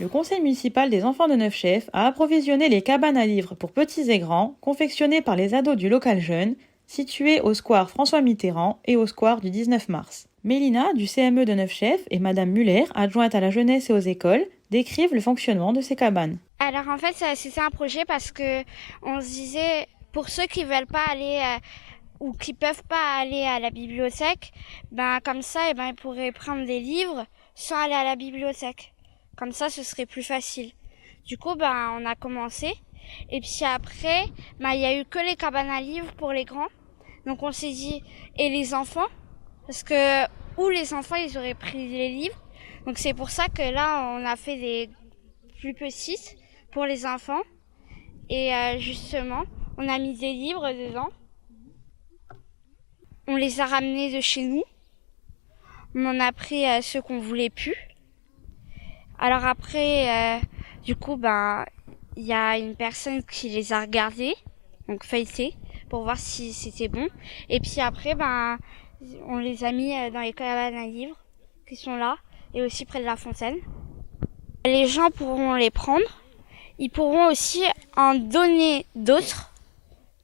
Le conseil municipal des enfants de Neufchef a approvisionné les cabanes à livres pour petits et grands, confectionnées par les ados du local jeune, situé au square François Mitterrand et au square du 19 mars. Mélina, du CME de Neufchef, et Madame Muller, adjointe à la jeunesse et aux écoles, décrivent le fonctionnement de ces cabanes. Alors en fait, c'est un projet parce que on se disait, pour ceux qui veulent pas aller ou qui peuvent pas aller à la bibliothèque, ben comme ça, ils pourraient prendre des livres sans aller à la bibliothèque. Comme ça, ce serait plus facile. Du coup, on a commencé. Et puis après, il y a eu que les cabanes à livres pour les grands. Donc on s'est dit, et les enfants? Parce que, où les enfants, ils auraient pris les livres. Donc c'est pour ça que là, on a fait des plus petites pour les enfants. Et justement, on a mis des livres dedans. On les a ramenés de chez nous. On en a pris ceux qu'on voulait plus. Alors après, du coup, il y a une personne qui les a regardés, donc feuilletés, pour voir si c'était bon. Et puis après, on les a mis dans les cabanes à livres qui sont là, et aussi près de la fontaine. Les gens pourront les prendre. Ils pourront aussi en donner d'autres,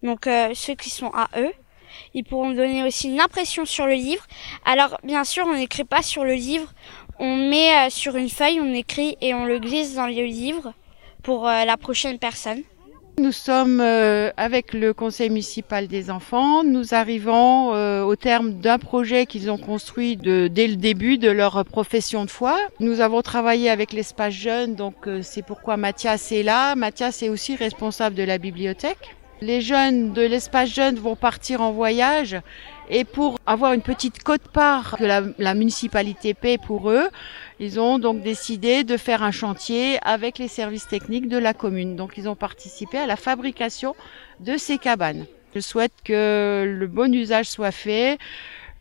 donc ceux qui sont à eux. Ils pourront donner aussi une impression sur le livre. Alors bien sûr, on n'écrit pas sur le livre, on met sur une feuille, on écrit et on le glisse dans le livre pour la prochaine personne. Nous sommes avec le conseil municipal des enfants. Nous arrivons au terme d'un projet qu'ils ont construit dès le début de leur profession de foi. Nous avons travaillé avec l'espace jeune, donc c'est pourquoi Mathias est là. Mathias est aussi responsable de la bibliothèque. Les jeunes de l'espace jeune vont partir en voyage et pour avoir une petite quote-part que la municipalité paie pour eux, ils ont donc décidé de faire un chantier avec les services techniques de la commune. Donc ils ont participé à la fabrication de ces cabanes. Je souhaite que le bon usage soit fait,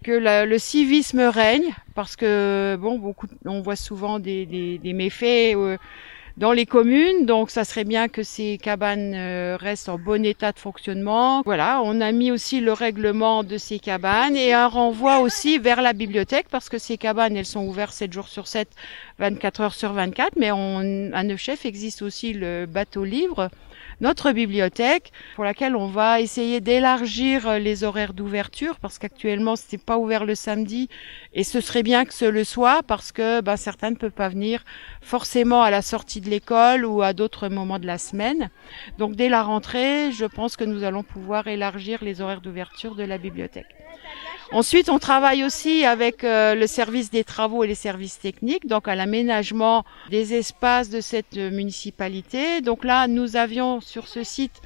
que le civisme règne, parce que on voit souvent des méfaits dans les communes, donc ça serait bien que ces cabanes restent en bon état de fonctionnement. Voilà, on a mis aussi le règlement de ces cabanes et un renvoi aussi vers la bibliothèque parce que ces cabanes, elles sont ouvertes 7 jours sur 7, 24 heures sur 24, mais à Neufchef existe aussi le bateau livre, notre bibliothèque, pour laquelle on va essayer d'élargir les horaires d'ouverture parce qu'actuellement, ce n'est pas ouvert le samedi et ce serait bien que ce le soit parce que certains ne peuvent pas venir forcément à la sortie de l'école ou à d'autres moments de la semaine. Donc dès la rentrée, je pense que nous allons pouvoir élargir les horaires d'ouverture de la bibliothèque. Ensuite, on travaille aussi avec le service des travaux et les services techniques, donc à l'aménagement des espaces de cette municipalité. Donc là, nous avions sur ce site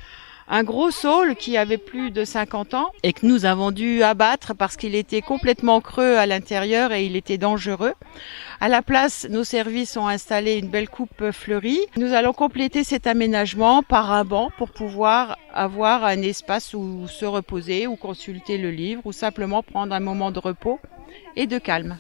un gros saule qui avait plus de 50 ans et que nous avons dû abattre parce qu'il était complètement creux à l'intérieur et il était dangereux. À la place, nos services ont installé une belle coupe fleurie. Nous allons compléter cet aménagement par un banc pour pouvoir avoir un espace où se reposer ou consulter le livre ou simplement prendre un moment de repos et de calme.